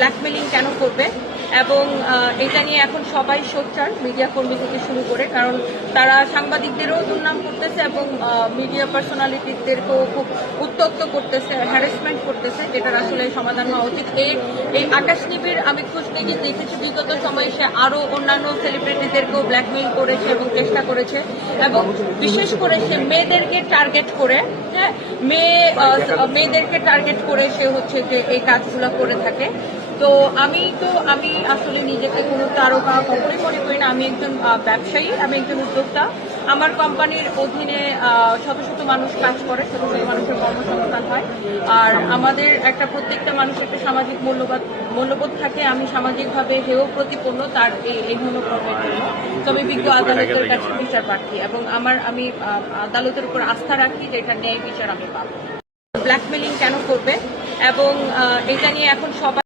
Blackmailing কেন করবে এবং এটা নিয়ে এখন সবাই সোচ্চার, মিডিয়া কর্মী থেকে শুরু করে, কারণ তারা সাংবাদিকদেরও দুর্নাম করতেছে এবং মিডিয়া পার্সোনালিটিদেরকেও খুব উত্ত্যক্ত করতেছে, হ্যারাসমেন্ট করতেছে, যেটার আসলে সমাধান হওয়া উচিত। এই আকাশ নিবিড় আমি খোঁজ নিয়ে দেখেছি বিগত সময়ে সে আরো অন্যান্য সেলিব্রিটিদেরকেও ব্ল্যাকমেইল করেছে এবং চেষ্টা করেছে, এবং বিশেষ করে সে মেয়েদেরকে টার্গেট করে, হ্যাঁ, মেয়েদেরকে টার্গেট করে সে হচ্ছে যে এই কাজগুলো করে থাকে। তো আমি আসলে নিজেকে কোনো তারকা কখনোই মনে করি না। আমি একজন ব্যবসায়ী, আমি একজন উদ্যোক্তা। আমার কোম্পানির অধীনে শত শত মানুষ কাজ করে, শত শত মানুষের কর্মসংস্থান হয়। আর আমাদের প্রত্যেকটা মানুষের একটা সামাজিক মূল্যবোধ থাকে। আমি সামাজিকভাবে হেয় প্রতিপন্ন তার এই মনোকর্মের জন্য। তবে বিজ্ঞ আদালতের কাছে বিচার প্রার্থী এবং আমি আদালতের উপর আস্থা রাখি যে এটা ন্যায় বিচার আমি পাবো। ব্ল্যাকমেলিং কেন করবে এবং এটা নিয়ে এখন সবাই